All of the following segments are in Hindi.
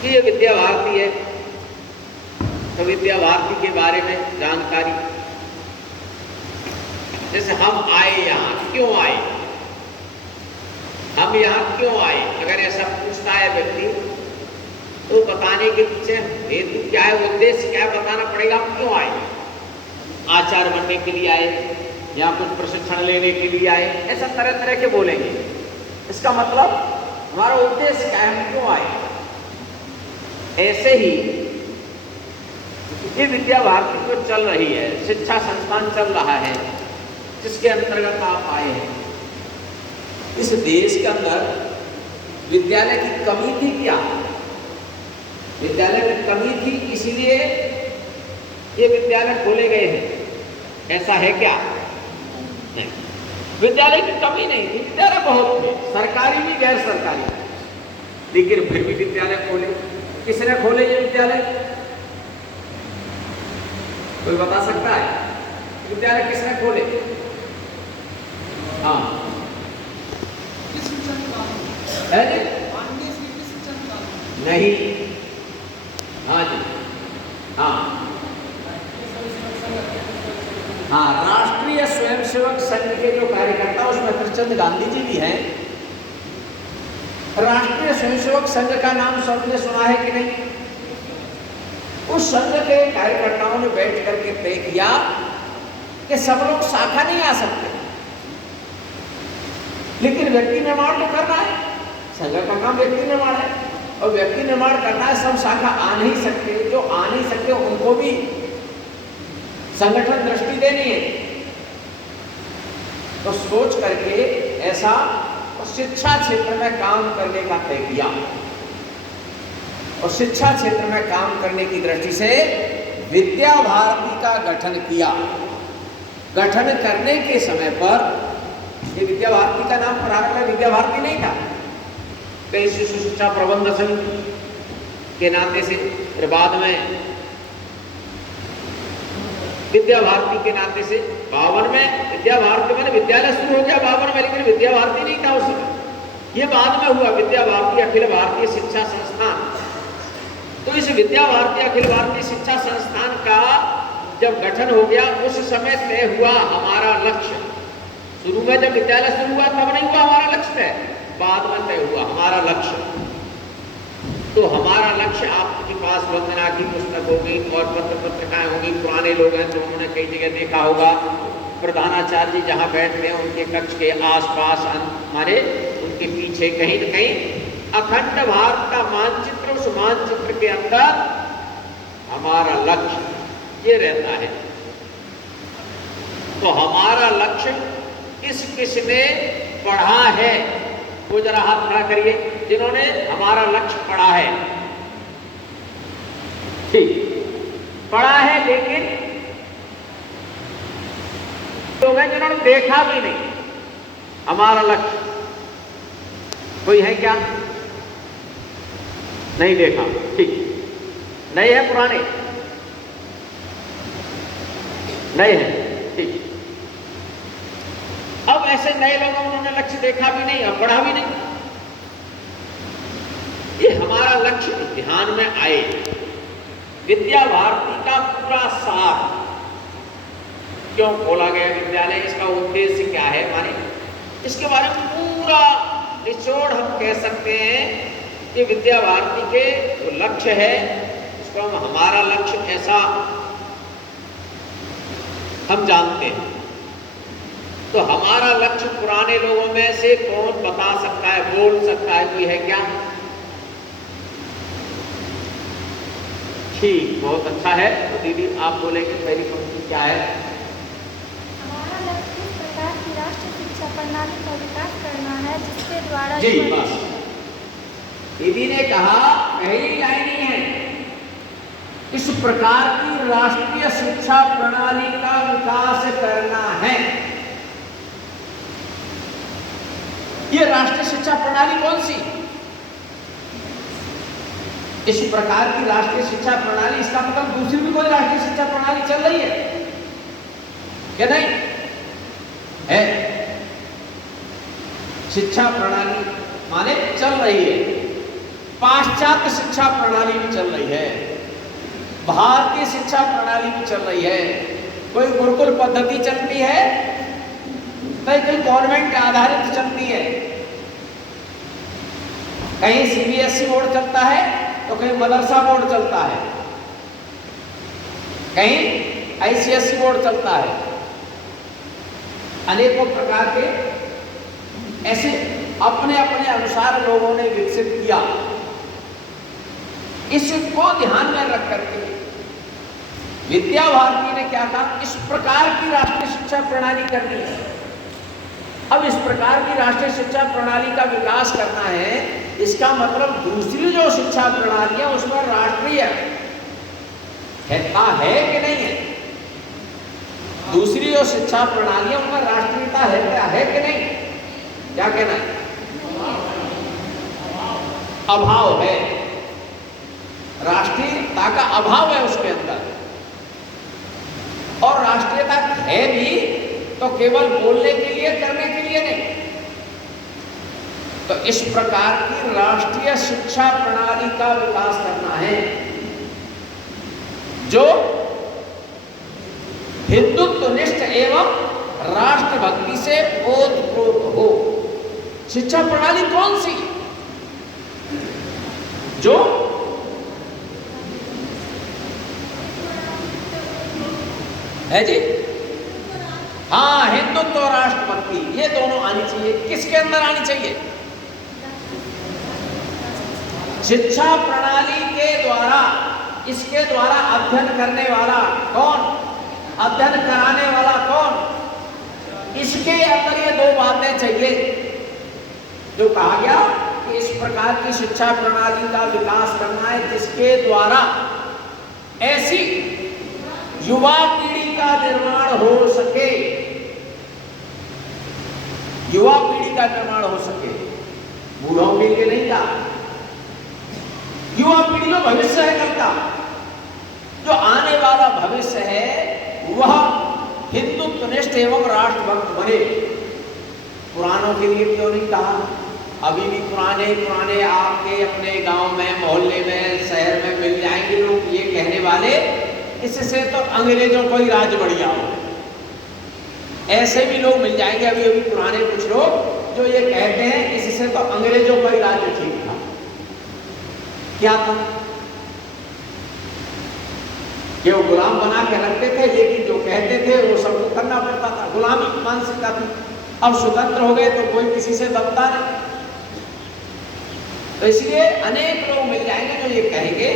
कि ये विद्या भारती है, तो विद्या भारती के बारे में जानकारी, जैसे हम आए यहाँ क्यों आए, हम यहाँ क्यों आए, अगर ऐसा पूछता है व्यक्ति तो बताने के पीछे हेतु क्या है, उद्देश्य क्या है, बताना पड़ेगा हम क्यों आए। आचार्य बनने के लिए आए या कुछ प्रशिक्षण लेने के लिए आए, ऐसा तरह तरह के बोलेंगे। इसका मतलब हमारा उद्देश्य क्या है, हम क्यों आए। ऐसे ही ये विद्या भारती जो चल रही है, शिक्षा संस्थान चल रहा है, जिसके अंतर्गत आप आए हैं, इस देश के अंदर विद्यालय की कमी थी क्या? विद्यालय में कमी थी, इसीलिए ये विद्यालय खोले गए हैं, ऐसा है क्या? नहीं, विद्यालय की कमी नहीं थी, विद्यालय बहुत थे, सरकारी भी गैर सरकारी, लेकिन फिर भी विद्यालय खोले। किसने खोले ये विद्यालय? कोई बता सकता है विद्यालय किसने खोले? हाँ, है नहीं, हाँ जी, हाँ हाँ, राष्ट्रीय स्वयंसेवक संघ के जो कार्यकर्ता, उसमें कृष्णचंद्र गांधी जी भी हैं। राष्ट्रीय स्वयंसेवक संघ का नाम सबने सुना है कि नहीं? उस संघ के कार्यकर्ताओं ने बैठ करके तय किया कि सब लोग शाखा नहीं आ सकते, लेकिन व्यक्ति निर्माण तो करना है। संघ का काम व्यक्ति निर्माण है, और व्यक्ति निर्माण करना है, सब शाखा आ नहीं सकते। जो आ नहीं सकते उनको भी संगठन दृष्टि देनी है। तो सोच करके ऐसा शिक्षा क्षेत्र में काम करने का तय किया, और शिक्षा क्षेत्र में काम करने की दृष्टि से विद्या भारती का गठन किया। गठन करने के समय पर ये विद्या भारती का नाम प्रारंभ में विद्या भारती नहीं था, कई शिशु शिक्षा प्रबंध संघ के नाते से, फिर बाद में विद्या भारती के नाते से 52 में विद्या भारती मैंने विद्यालय शुरू हो गया 52 में, लेकिन विद्या भारती नहीं था उस समय, ये बाद में हुआ विद्या भारती अखिल भारतीय शिक्षा संस्थान। तो इस विद्या भारती अखिल भारतीय शिक्षा संस्थान का जब गठन हो गया, उस समय तय हुआ हमारा लक्ष्य। शुरू में जब विद्यालय शुरू हुआ तब नहीं हुआ हमारा लक्ष्य तय, बाद में तय हुआ हमारा लक्ष्य। तो हमारा लक्ष्य आपके पास वंदना की पुस्तक होगी और पत्र पत्रिकाएं होगी, पुराने लोग हैं तो उन्होंने कई जगह देखा होगा, प्रधानाचार्य जी जहाँ बैठते हैं उनके कक्ष के आसपास हमारे उनके पीछे कहीं न कहीं अखंड भारत का मानचित्र, उस मानचित्र के अंदर हमारा लक्ष्य ये रहता है। तो हमारा लक्ष्य किसने पढ़ा है, वो जरा हाथ खड़ा करिए जिन्होंने हमारा लक्ष्य पढ़ा है। ठीक, पढ़ा है, लेकिन लोग हैं जिन्होंने देखा भी नहीं हमारा लक्ष्य। कोई है क्या? नहीं देखा, ठीक, नए हैं पुराने? नए हैं, ठीक। अब ऐसे नए लोगों उन्होंने लक्ष्य देखा भी नहीं और पढ़ा भी नहीं, ये हमारा लक्ष्य ध्यान में आए। विद्या भारती का पूरा सार क्यों खोला गया विद्यालय, इसका उद्देश्य क्या है, माने इसके बारे में पूरा निचोड़ हम कह सकते हैं कि विद्या भारती के जो लक्ष्य है उसको हम हमारा लक्ष्य ऐसा हम जानते हैं। तो हमारा लक्ष्य पुराने लोगों में से कौन बता सकता है, बोल सकता है, कोई है क्या? ठीक, बहुत अच्छा है। तो दीदी आप बोलेंगे पहली पंक्ति क्या है? हमारा लक्ष्य इस प्रकार की राष्ट्रीय शिक्षा प्रणाली का विकास करना है जिसके द्वारा जी बस, दीदी ने कहा पहली लाइन ही है, इस प्रकार की राष्ट्रीय शिक्षा प्रणाली का विकास करना है। ये राष्ट्रीय शिक्षा प्रणाली कौन सी? इस प्रकार की राष्ट्रीय शिक्षा प्रणाली, इसका मतलब दूसरी भी कोई राष्ट्रीय शिक्षा प्रणाली चल रही है क्या? नहीं है। शिक्षा प्रणाली माने चल रही है, पाश्चात्य शिक्षा प्रणाली भी चल रही है, भारतीय शिक्षा प्रणाली भी चल रही है। कोई गुरुकुल पद्धति चलती है, कहीं कॉन्वेंट आधारित चलती है, कहीं सीबीएसई बोर्ड चलता है तो कहीं मदरसा बोर्ड चलता है, कहीं आईसीएसई बोर्ड चलता है। अनेकों प्रकार के ऐसे अपने अपने अनुसार लोगों ने विकसित किया। इसको ध्यान में रख करके विद्या भारती ने क्या कहा, इस प्रकार की राष्ट्रीय शिक्षा प्रणाली करनी है। अब इस प्रकार की राष्ट्रीय शिक्षा प्रणाली का विकास करना है, इसका मतलब दूसरी जो शिक्षा प्रणाली है उसमें राष्ट्रीय है कि नहीं है, दूसरी जो शिक्षा प्रणाली है उनमें राष्ट्रीयता है कि नहीं, क्या कहना है? अभाव है, राष्ट्रीयता का अभाव है उसके अंदर। और राष्ट्रीयता है भी तो केवल बोलने के लिए, करने के लिए नहीं। तो इस प्रकार की राष्ट्रीय शिक्षा प्रणाली का विकास करना है जो हिंदुत्वनिष्ठ एवं राष्ट्रभक्ति से ओतप्रोत हो। शिक्षा प्रणाली कौन सी? जो है जी, हाँ, हिंदुत्व और राष्ट्रभक्ति, ये दोनों आनी चाहिए। किसके अंदर आनी चाहिए? शिक्षा प्रणाली के द्वारा, इसके द्वारा अध्ययन करने वाला कौन, अध्ययन कराने वाला कौन, इसके अंदर ये दो बातें चाहिए। जो कहा गया कि इस प्रकार की शिक्षा प्रणाली का विकास करना है जिसके द्वारा ऐसी युवा पीढ़ी का निर्माण हो सके, युवा पीढ़ी का निर्माण हो सके, बूढ़ों के लिए नहीं था। युवा पीढ़ी जो भविष्य है कल का, जो आने वाला भविष्य है, वह हिंदुत्वनिष्ठ एवं राष्ट्रभक्त बने। पुरानों के लिए क्यों नहीं कहा? अभी भी पुराने आपके अपने गांव में, मोहल्ले में, शहर में मिल जाएंगे लोग ये कहने वाले, इससे तो अंग्रेजों को ही राज बढ़िया हो। ऐसे भी लोग मिल जाएंगे अभी पुराने कुछ लोग जो ये कहते हैं इससे तो अंग्रेजों का ही राज्य ठीक था। क्या था कि वो गुलाम बना के रखते थे, लेकिन जो कहते थे वो सबको करना पड़ता था, गुलामी मानसिकता थी। अब स्वतंत्र हो गए तो कोई किसी से दबता नहीं। तो इसलिए अनेक लोग मिल जाएंगे जो ये कहेंगे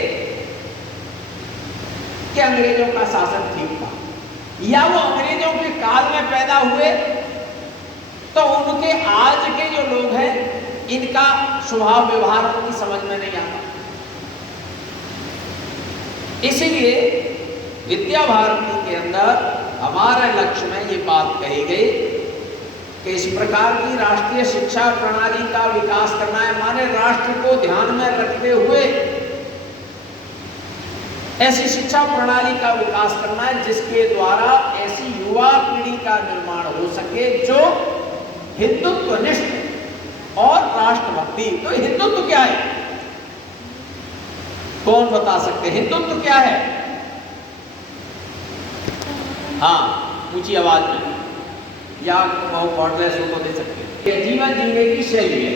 कि अंग्रेजों का शासन ठीक था, या वो अंग्रेजों के काल में पैदा हुए तो उनके आज के जो लोग हैं इनका स्वभाव व्यवहार उनकी समझ में नहीं आता। इसीलिए विद्या भारती के अंदर हमारे लक्ष्य में ये बात कही गई कि इस प्रकार की राष्ट्रीय शिक्षा प्रणाली का विकास करना है, माने राष्ट्र को ध्यान में रखते हुए ऐसी शिक्षा प्रणाली का विकास करना है जिसके द्वारा ऐसी युवा पीढ़ी का निर्माण हो सके जो हिंदुत्वनिष्ठ और राष्ट्रभक्ति। तो हिंदुत्व क्या है? कौन बता सकते हैं हिंदुत्व क्या है? हाँ, ऊंची आवाज में, या कॉर्डलेस को दे सकते हैं। जीवन जीने की शैली है,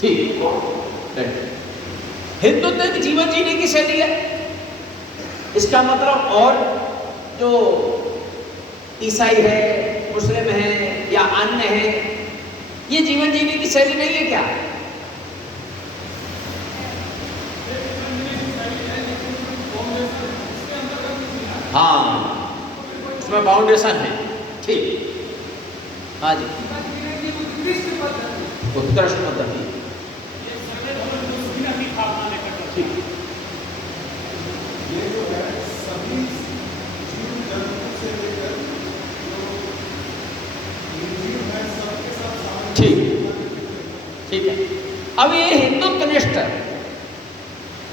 ठीक। हिंदुत्व एक जीवन जीने की शैली है। इसका मतलब और जो ईसाई है, मुस्लिम है या अन्य है, ये जीवन जीने की शैली नहीं है क्या? हाँ, उसमें बाउंडेशन है, ठीक। हाँ जी, उत्कृष्ट पद्धति, ठीक। ठीक है। अब ये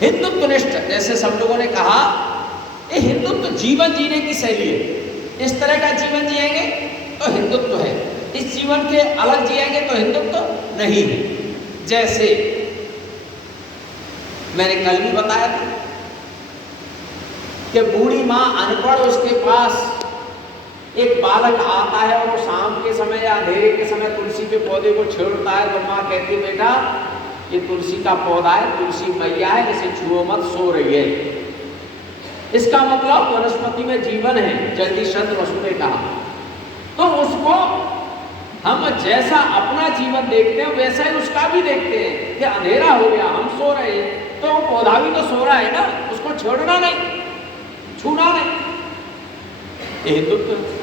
हिंदुत्वनिष्ठ जैसे सब लोगों ने कहा, ये हिंदुत्व जीवन जीने की शैली है। इस तरह का जीवन जिएंगे तो हिंदुत्व है, इस जीवन के अलग जिएंगे तो हिंदुत्व नहीं है। जैसे मैंने कल भी बताया था कि बूढ़ी माँ अनपढ़, उसके पास एक बालक आता है और वो शाम के समय या अंधेरे के समय तुलसी के पौधे को छेड़ता है, तो माँ कहती है बेटा ये तुलसी का पौधा है, तुलसी मैया है, इसे छुओ मत, सो रही है। इसका मतलब वनस्पति में जीवन है, जगदीश चंद्र बसु ने कहा। तो उसको हम जैसा अपना जीवन देखते हैं वैसा ही उसका भी देखते हैं कि अंधेरा हो गया, हम सो रहे हैं, तो वो पौधा भी तो सो रहा है ना, उसको छोड़ना नहीं, छूना नहीं, ये हिंदुत्व है।